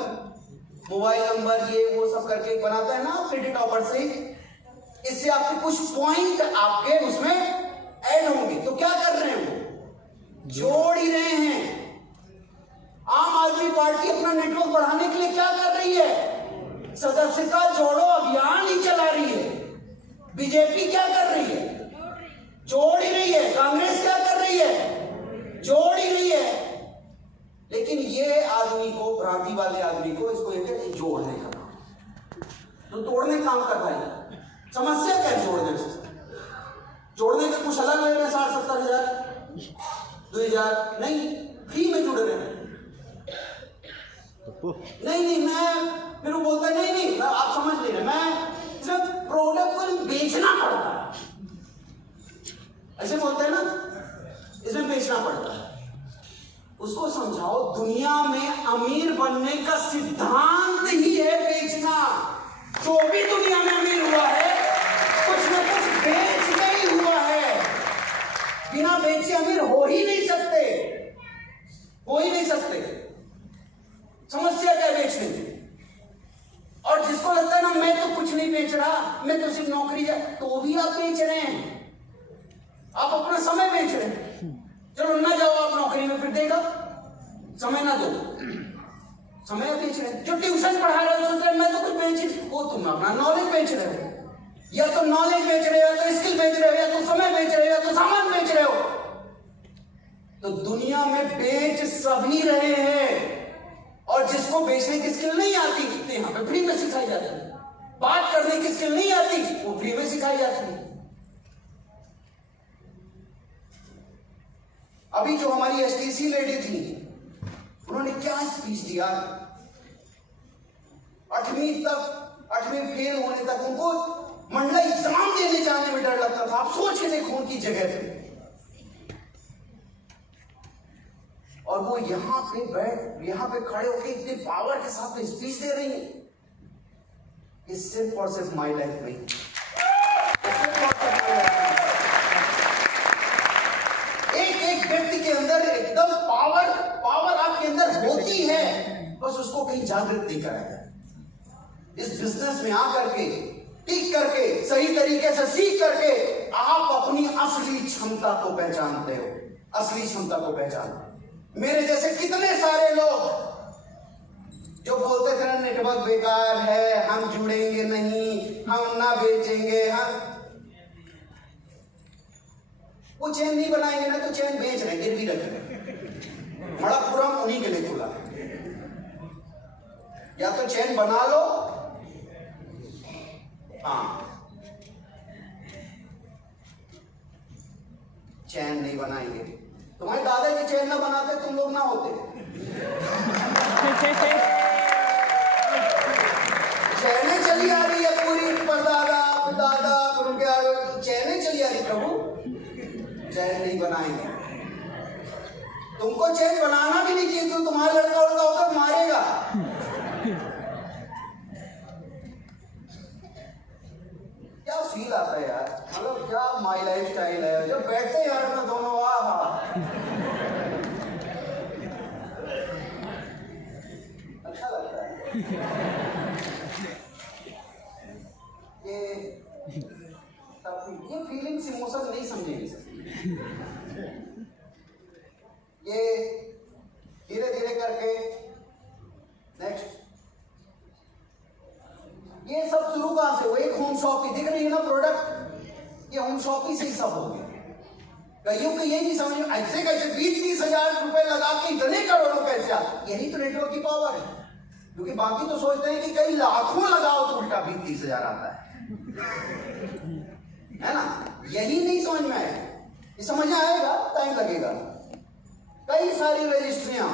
मोबाइल नंबर, ये वो सब करके बनाता है ना क्रेडिट ऑफर से, इससे आपके कुछ पॉइंट आपके उसमें ऐड होंगे। तो क्या कर रहे हैं वो, जोड़ ही रहे हैं। आम आदमी पार्टी अपना नेटवर्क बढ़ाने के लिए क्या कर रही है, सदस्यता जोड़ो अभियान ही चला रही है। बीजेपी क्या कर रही है, जोड़ ही रही है। कांग्रेस क्या कर रही है, जोड़ ही रही है। लेकिन ये आदमी को, भ्रांति वाले आदमी को, इसको ये जोड़ने का काम, तो तोड़ने का काम कर रहा है। समस्या क्या है जोड़ने से, जोड़ने का कुछ अलग ले रहे हैं, 60-70 हजार 2,000 नहीं, फ्री में जुड़ रहे हैं। नहीं मैं फिर वो बोलता है नहीं आप समझ नहीं रहे, मैं सिर्फ प्रोडक्ट को बेचना पड़ता है, ऐसे बोलते हैं ना, इसमें बेचना पड़ता है। उसको समझाओ दुनिया में अमीर बनने का सिद्धांत ही है बेचना। जो भी दुनिया में अमीर हुआ है कुछ ना कुछ बेच के ही हुआ है। बिना बेचे अमीर हो ही नहीं सकते, हो ही नहीं सकते। समस्या क्या है बेचने की? और जिसको लगता है ना मैं तो कुछ नहीं बेच रहा, मैं तो सिर्फ नौकरी है, तो भी आप बेच रहे हैं, आप अपना समय बेच रहे हैं। चलो ना जाओ आप नौकरी में, फिर देगा, समय ना दो, समय बेच रहे हैं। जो ट्यूशन पढ़ा रहे हो सोच रहे मैं तो कुछ बेच, वो तुम अपना नॉलेज बेच रहे हो, या तो नॉलेज बेच रहे हो, या तो स्किल बेच रहे हो, या तो समय बेच रहे हो, या तो सामान बेच रहे हो। तो दुनिया में बेच सभी रहे हैं, और जिसको बेचने की स्किल नहीं आती यहाँ पे फ्री में सिखाई जाती है। बात करने की स्किल नहीं आती, वो फ्री में सिखाई जाती है। अभी जो हमारी एसटीसी लेडी थी, उन्होंने क्या स्पीच दिया। 8वीं फेल होने तक उनको मंडला एग्जाम देने जाने में डर लगता था। आप सोच के देखो उनकी जगह पे, और वो यहाँ पे खड़े होकर इतने पावर के साथ स्पीच दे रही है। ये सिर्फ और सिर्फ माई लाइफ नहीं, एक व्यक्ति के अंदर एकदम पावर आपके अंदर होती है, बस उसको कहीं जागृत नहीं कराया जाए। इस बिजनेस में आकर के, टिक करके, सही तरीके से सीख करके आप अपनी असली क्षमता को पहचानते हो, असली क्षमता को पहचानते हो। मेरे जैसे कितने सारे लोग जो बोलते थे ना नेटवर्क बेकार है, हम जुड़ेंगे नहीं, हम ना बेचेंगे, हम वो चैन नहीं बनाएंगे ना, तो चैन बेच रहे, गिरवी रख रहे। मणप्पुरम उन्हीं के लिए खुला, या तो चैन बना लो, हाँ, चैन नहीं बनाएंगे। तुम्हारे दादाजी चैन ना बनाते, तुम लोग ना होते। चैनें चली आ रही है पूरी, परदादा दादा चैनें चली आ रही, प्रभु चैन नहीं बनाएंगे। तुमको चैन बनाना भी नहीं चाहिए, तो तुम्हारा लड़का उड़का होकर मारेगा। क्या फील आता है यार, मतलब क्या माई लाइफ स्टाइल है। जब बैठते हैं यार ना दोनों, अच्छा लगता है। ये फीलिंग्स, इमोशन नहीं समझेंगे सर। ये धीरे धीरे करके नेक्स्ट, ये सब शुरू कहां से हुआ? एक होम शॉप ही दिख रही है ना प्रोडक्ट, ये होम शॉप ही से ही सब हो गया। कईयों को ये नहीं समझ में, ऐसे कैसे 20-30 हजार रुपए लगा के इतने करोड़ों पैसे आते। यही तो नेटवर्क की पावर है, क्योंकि बाकी तो सोचते हैं कि कई लाखों लगाओ तो उल्टा 20-30 हजार आता है ना। यही नहीं समझ में आएगा, ये समझ में आएगा, टाइम लगेगा। कई सारी रजिस्ट्रियां,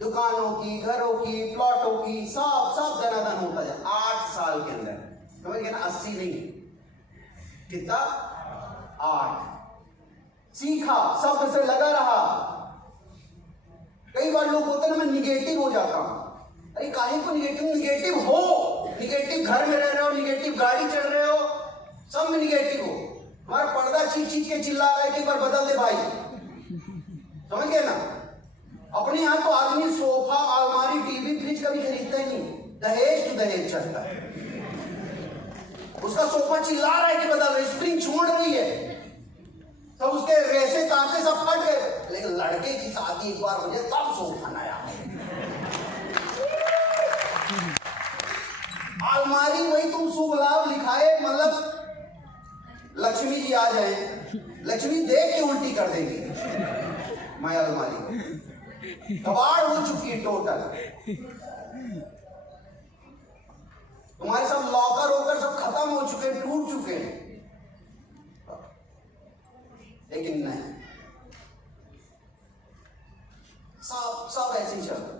दुकानों की, घरों की, प्लॉटों की, सब धनाधन होता जाए 8 साल के अंदर। समझ गए ना, 80 नहीं, कितना 8। सीखा, सब से लगा रहा। कई बार लोग बोलते हैं ना मैं निगेटिव हो जाता हूं। अरे काहे को निगेटिव हो, निगेटिव घर में रह रहे हो, निगेटिव गाड़ी चढ़ रहे हो, सब में निगेटिव हो। हमारा पर्दा चीख के चिल्ला रहा है कि एक बार बदल दे भाई, समझ गए ना। अपने यहाँ तो दहेज चढ़ता है। उसका सोफा चिल्ला रहा है कि बदल रही, स्प्रिंग छोड़ रही है, तो उसके रेसे तांते सब फट गए। लेकिन लड़के की शादी एक बार हो जाए तब सोफा नया है। अलमारी वही तुम शुभ लाभ लिखाए, मतलब लक्ष्मी जी आ जाए, लक्ष्मी देख के उल्टी कर देगी। मैं अलमारी कबाड़ हो चुकी है टोटल। तुम्हारे सब लॉकर वॉकर सब खत्म हो चुके हैं, टूट चुके हैं। लेकिन नहीं, सब ऐसे ही चल रहा।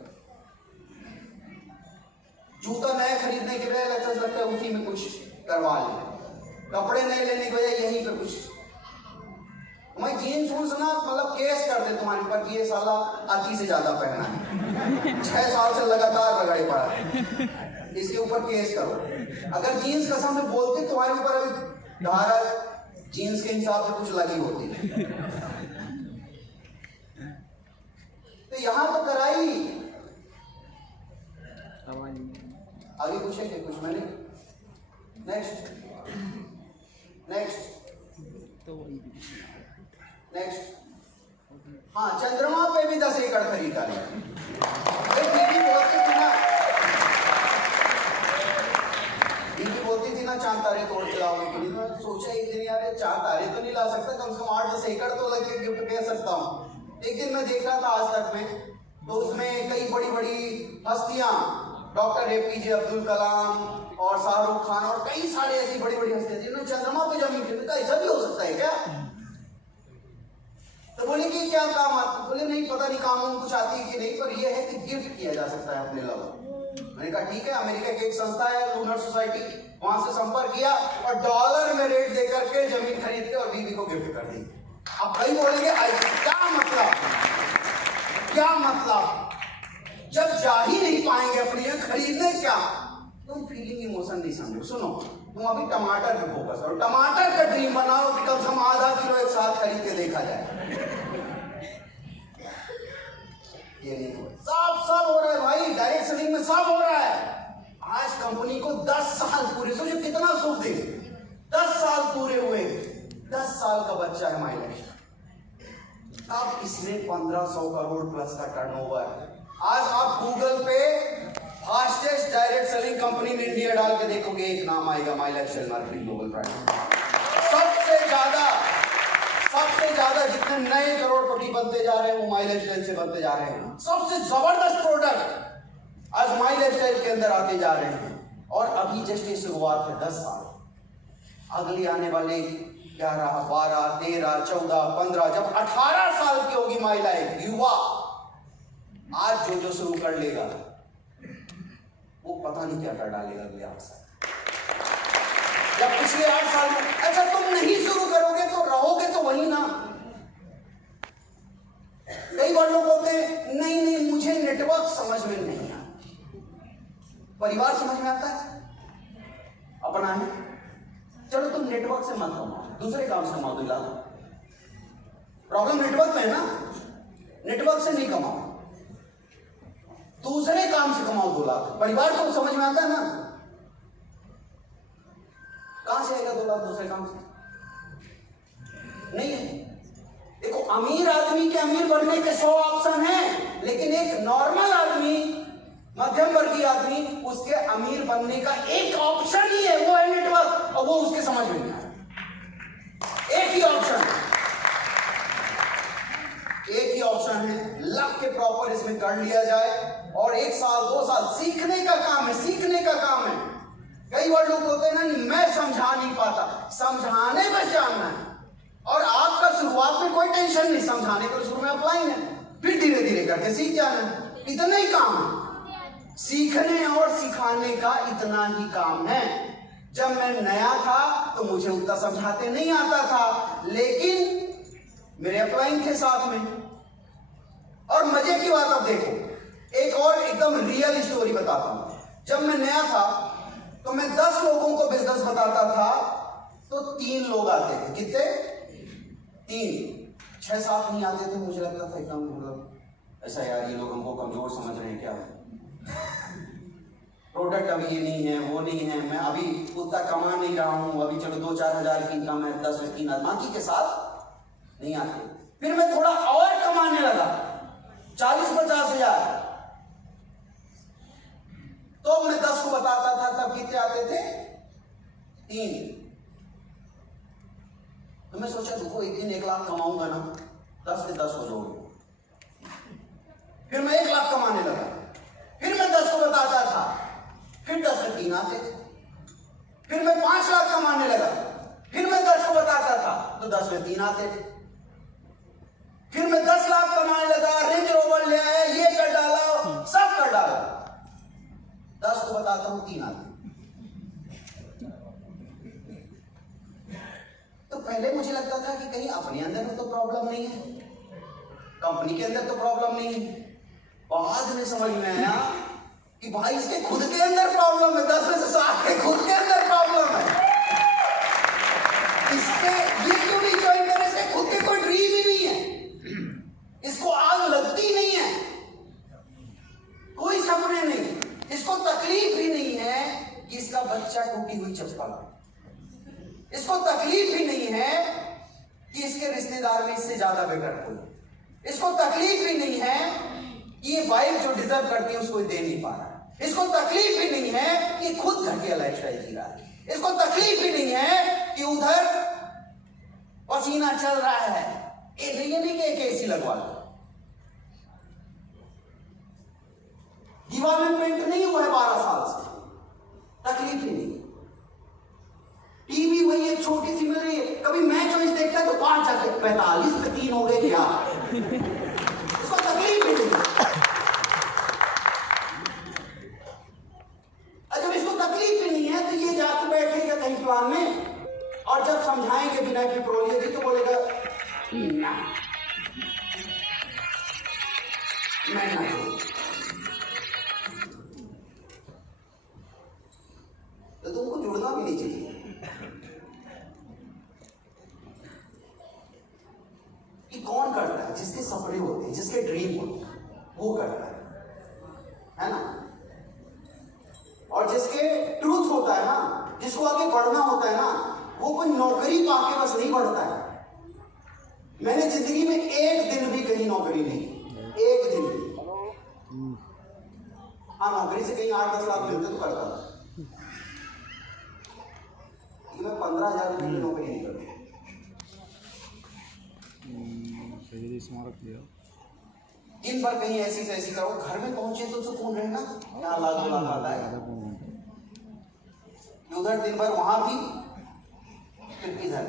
जूता नया खरीदने के लिए लगता है उसी में कुछ करवा ले, कपड़े नए लेने की वजह यहीं पे कुछ। मैं जीन्स वूंस ना मतलब केस कर दे तुम्हारे ऊपर कि ये साला अति से ज्यादा पहना है, 6 साल से लगातार रगड़े पड़ा है, इसके ऊपर केस करो। अगर जीन्स कसम से बोलते तुम्हारे ऊपर अभी धारा जीन्स के हिसाब से कुछ लगी होती, तो यहां तो कराई। आगे पूछेंगे कुछ? मैंने नेक्स्ट हाँ, चंद्रमा पे भी 10 एकड़ खरीदा है। बीबी बोलती थी ना चांद तारे तोड़ के लाओगे, तो सोचा एक दिन यार चांद तारे तो नहीं ला सकता, कम से कम 8-10 एकड़ तो लग के गिफ्ट दे सकता हूँ। एक दिन मैं देख रहा था आज तक में, तो उसमें कई बड़ी बड़ी हस्तियां, डॉक्टर APJ अब्दुल कलाम और शाहरुख खान और कई सारे ऐसी बड़ी बड़ी हस्तियां जिन्होंने चंद्रमा पे जमीन खरीदी। ऐसा भी हो सकता है क्या? तो बोले कि क्या काम आता? बोले नहीं, पता नहीं काम कुछ आती है कि नहीं, पर यह है कि गिफ्ट किया जा सकता है अपने लवर। मैंने कहा ठीक है, अमेरिका की एक संस्था है लूनर सोसाइटी, वहां से संपर्क किया और डॉलर में रेट दे करके जमीन खरीद के और बीवी को गिफ्ट कर दी। अब भाई बोलेंगे क्या मतलब, क्या मतलब? जब जा ही नहीं पाएंगे अपनी खरीदने, क्या तुम फीलिंग इमोशन नहीं समझो। सुनो, तुम अभी टमाटर पे फोकस करो, टमाटर का ड्रीम बनाओ कि कम से कम आधा किलो एक साथ खरीद के देखा जाए। ये नहीं हो, सब हो रहा है भाई, डायरेक्ट सेलिंग में सब हो रहा है। आज कंपनी को 10 साल पूरे, सोचो कितना सुख दे, 10 साल पूरे हुए, 10 साल का बच्चा है माइलेज, अब इसमें 1500 करोड़ प्लस का टर्नओवर। आज आप गूगल पे fastest direct selling company in India डाल के देखोगे, एक नाम आएगा, माई लाइफस्टाइल मार्केटिंग ग्लोबल प्राइम। सबसे ज्यादा जितने नए करोड़पति बनते जा रहे हैं वो माई लाइफस्टाइल से बनते जा रहे हैं। सबसे जबरदस्त प्रोडक्ट आज माई लाइफस्टाइल के अंदर आते जा रहे हैं। और अभी जस्ट ये शुरुआत है, 10 साल। अगली आने वाले 11, 12, 13, 14, 15, जब 18 साल की होगी माई लाइफ, युवा आज जो शुरू कर लेगा वो पता नहीं क्या कर डालेगा अगले 8 साल। जब पिछले 8 साल में अच्छा तुम नहीं शुरू करोगे तो रहोगे तो वही ना। कई बार लोग बोलते हैं नहीं मुझे नेटवर्क समझ में नहीं आता। परिवार समझ में आता है, अपना है, चलो तुम नेटवर्क से मत कमाओ, दूसरे काम से कमाओ। 2 लाख प्रॉब्लम नेटवर्क में है ना, नेटवर्क से नहीं कमाओ, दूसरे काम से कमाओ 2 लाख। परिवार को समझ में आता है ना, कहां से आएगा 2 लाख दूसरे काम से? नहीं है। देखो, अमीर आदमी के अमीर बनने के 100 ऑप्शन हैं, लेकिन एक नॉर्मल आदमी, मध्यम वर्गीय आदमी, उसके अमीर बनने का एक ऑप्शन ही है, वो है नेटवर्क, और वो उसके समझ में नहीं आया। एक ही ऑप्शन है, लग के प्रॉपर इसमें कर लिया जाए, और 1 साल 2 साल सीखने का काम है। कई बार लोग बोलते हैं ना, मैं समझा नहीं पाता, समझाने बस जानना है। और आपका शुरुआत में कोई टेंशन नहीं, समझाने को शुरू में अप्लाई है, फिर धीरे धीरे करके सीख जाना, इतना ही काम है। सीखने और सिखाने का इतना ही काम है। जब मैं नया था तो मुझे उतना समझाते नहीं आता था, लेकिन मेरे अप्लाइंग थे साथ में। और मजे की बात अब देखो, एक और एकदम रियल स्टोरी बताता हूं। जब मैं नया था तो मैं 10 लोगों को बिजनेस बताता था तो 3 लोग आते थे। कितने? 3, 6-7 नहीं आते थे। मुझे लगता था एकदम मतलब ऐसा, यार ये लोग हमको कमजोर समझ रहे हैं क्या। प्रोडक्ट अभी ये नहीं है, वो नहीं है, मैं अभी उतना कमा नहीं रहा हूं, अभी चलो 2-4 हजार की इनकम है, 10-15 बाकी के साथ नहीं आते। फिर मैं थोड़ा और कमाने लगा 40-50 हजार, तो मैं 10 को बताता था, तब कितने आते थे? 3। तो मैं सोचा देखो एक दिन 1 लाख कमाऊंगा ना, 10 से 10 हो जाऊंगा। फिर मैं 1 लाख कमाने लगा, फिर मैं 10 को बताता था, फिर 10 में 3 आते थे। फिर मैं 5 लाख कमाने लगा, फिर मैं 10 को बताता था तो 10 में 3 आते थे। फिर मैं 10 लाख कमाने लगा, रेंज रोवर ले आया, ये कर डाला, सब कर डाला, 10 को बताता हूं 3 आते। तो पहले मुझे लगता था कि कहीं अपने अंदर में तो प्रॉब्लम नहीं है, कंपनी के अंदर तो प्रॉब्लम नहीं है। बाद में समझ में आया कि भाई इसके खुद के अंदर प्रॉब्लम है, 10 में से 60 के खुद के अंदर प्रॉब्लम है। इसके ये क्यों नहीं ज्वाइन करे? इसके खुद के कोई ड्रीम ही नहीं है, इसको आग लगती नहीं है, कोई सपने नहीं, इसको तकलीफ ही नहीं है कि इसका बच्चा टूटी हुई चप्पल, इसको तकलीफ ही नहीं है कि इसके रिश्तेदार में इससे ज्यादा बेटर कोई, इसको तकलीफ ही नहीं है कि ये वाइफ जो डिजर्व करती है उसको दे नहीं पा रहा है, इसको तकलीफ ही नहीं है कि खुद घटिया लाइफस्टाइल जी रहा है, इसको तकलीफ ही नहीं है कि उधर पसीना चल रहा है, ये नहीं कि एक एसी लगवा लो, दीवार में पेंट नहीं हुआ है 12 साल से, तकलीफ ही नहीं। टीवी वही एक छोटी सी मिल रही है, कभी मैच वैच देखता है तो 5 जाके 45 पे 3 हो गए क्या, इसको तकलीफ ही नहीं। जब इसको तकलीफ ही नहीं है तो ये जाके बैठेगा कहीं प्लान में, और जब समझाएंगे बिना पेट्रोलियम जी तो बोलेगा ना, मैं ना हूं। तो तुमको जुड़ना भी नहीं चाहिए। कि कौन करता है? जिसके सपने होते हैं, जिसके ड्रीम होते हैं, वो करता है ना। और जिसके ट्रूथ होता है ना, जिसको आगे बढ़ना होता है ना, वो कोई नौकरी पाके बस नहीं बढ़ता है। मैंने जिंदगी में एक दिन भी कहीं नौकरी नहीं, एक दिन भी। हाँ, नौकरी से कहीं 8-10 लाख मिलते तो करता था, मैं 15,000 रुपये की नौकरी नहीं करता। दिन भर कहीं ऐसी से ऐसी करो, घर में पहुंचे तो सुकून रहना, यहाँ लाख लाख आता है, उधर दिन भर वहां भी, फिर इधर।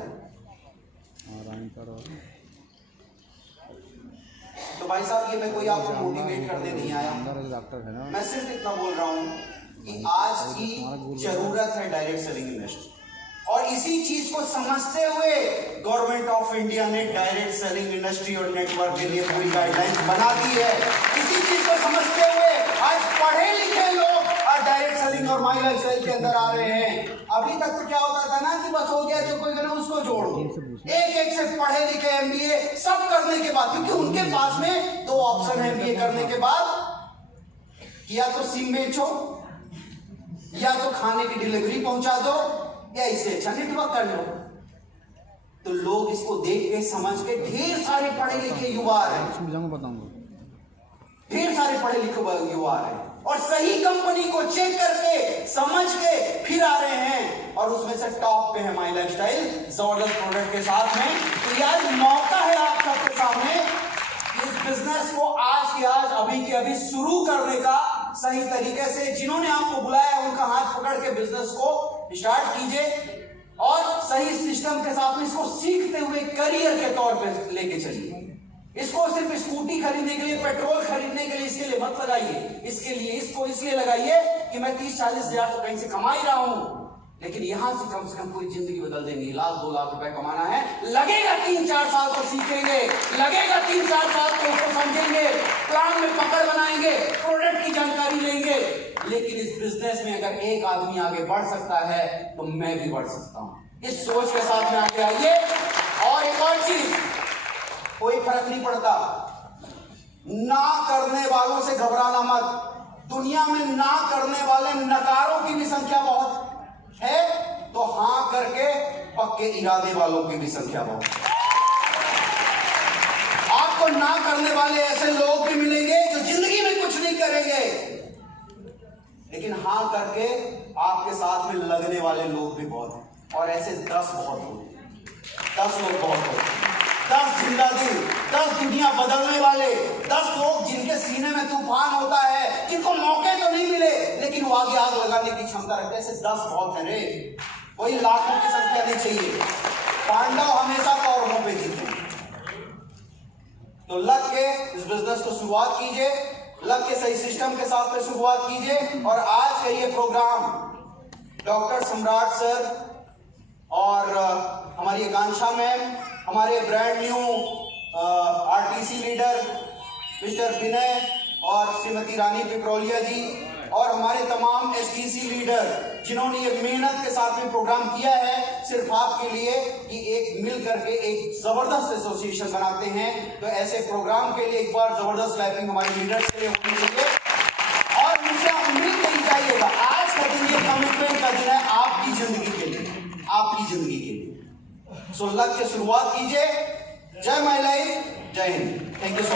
तो भाई साहब, ये मैं कोई आपको मोटिवेट करने नहीं आया, मैं सिर्फ इतना बोल रहा हूँ कि आज की जरूरत है डायरेक्ट सेलिंग इंडस्ट्री, और इसी चीज को समझते हुए गवर्नमेंट ऑफ इंडिया ने डायरेक्ट सेलिंग इंडस्ट्री और नेटवर्क के लिए पूरी गाइडलाइंस बना दी है। इसी चीज को समझते हुए आज पढ़े लिखे लोग आज डायरेक्ट सेलिंग और माई लाइफस्टाइल के अंदर आ रहे हैं। अभी तक तो क्या होता था ना कि बस हो गया, जो कोई करे उसको जोड़ो, एक से पढ़े लिखे MBA सब करने के बाद, क्योंकि उनके पास में 2 ऑप्शन है MBA करने के बाद, या तो सिम बेचो, या तो खाने की डिलीवरी पहुंचा दो, या इसे अच्छा नेटवर्क कर लो। तो लोग इसको देख के समझ के, ढेर सारे पढ़े लिखे युवा आ रहे हैं, ढेर सारे पढ़े लिखे युवा आ रहे हैं, और सही कंपनी को चेक करके समझ के फिर आ रहे हैं, और उसमें से टॉप पे है माई लाइफस्टाइल जबरदस्त प्रोडक्ट के साथ में। तो यार मौका है आप सबके सामने इस बिजनेस को आज के आज, अभी के अभी शुरू करने का। सही तरीके से जिन्होंने आपको बुलाया उनका हाथ पकड़ के बिजनेस को स्टार्ट कीजिए, और सही सिस्टम के साथ में इसको सीखते हुए करियर के तौर पे लेके चलिए। इसको सिर्फ स्कूटी खरीदने के लिए, पेट्रोल खरीदने के लिए इसके लिए मत लगाइए, इसके लिए इसको इसलिए लगाइए कि मैं 30-40 हजार तो कहीं से कमा ही रहा हूं, लेकिन यहां से कम पूरी जिंदगी बदल देंगे। 1-2 लाख रुपए कमाना है, लगेगा 3-4 साल को सीखेंगे, लगेगा 3-4 साल को उसको समझेंगे, प्लान में पकड़ बनाएंगे, प्रोडक्ट की जानकारी लेंगे। लेकिन इस बिजनेस में अगर एक आदमी आगे बढ़ सकता है तो मैं भी बढ़ सकता हूं। इस सोच के साथ में आगे आइए। और एक और चीज, कोई फर्क नहीं पड़ता, ना करने वालों से घबराना मत, दुनिया में ना करने वाले नकारों की भी संख्या बहुत है, तो हां करके पक्के इरादे वालों की भी संख्या बहुत है। आपको ना करने वाले ऐसे लोग भी मिलेंगे जो जिंदगी में कुछ नहीं करेंगे, लेकिन हां करके आपके साथ में लगने वाले लोग भी बहुत हैं। और ऐसे 10 बहुत होते हैं, 10 लोग बहुत होते हैं, 10 जिंदा दिल, 10 दुनिया बदलने वाले, 10 लोग जिनके सीने में तूफान होता है, जिनको मौके तो नहीं मिले लेकिन वो आगे आग लगाने की क्षमता रखते हैं। ऐसे 10 बहुत है रे, कोई लाखों की संख्या नहीं चाहिए। पांडव हमेशा कौरवों पे जीते। तो लग के इस बिजनेस को शुरुआत कीजिए, लग के सही सिस्टम के साथ में शुरुआत कीजिए। और आज का ये प्रोग्राम डॉक्टर सम्राट सर और हमारी आकांक्षा मैम, हमारे brand new RTC leader mister Vinay और श्रीमती रानी पिपरोलिया जी, और हमारे तमाम एसटीसी लीडर जिन्होंने ये मेहनत के साथ में प्रोग्राम किया है सिर्फ आपके लिए कि एक मिल करके एक जबरदस्त एसोसिएशन बनाते हैं। तो ऐसे प्रोग्राम के लिए एक बार जबरदस्त क्लैपिंग हमारे लीडर्स के लिए होनी चाहिए। और मुझसे उम्मीद नहीं चाहिएगा, आज का दिन ये कमिटमेंट का दिन है आपकी जिंदगी के लिए, आपकी जिंदगी के लिए। सो लग के शुरुआत कीजिए। जय महिला, जय Hind. Thank you so much.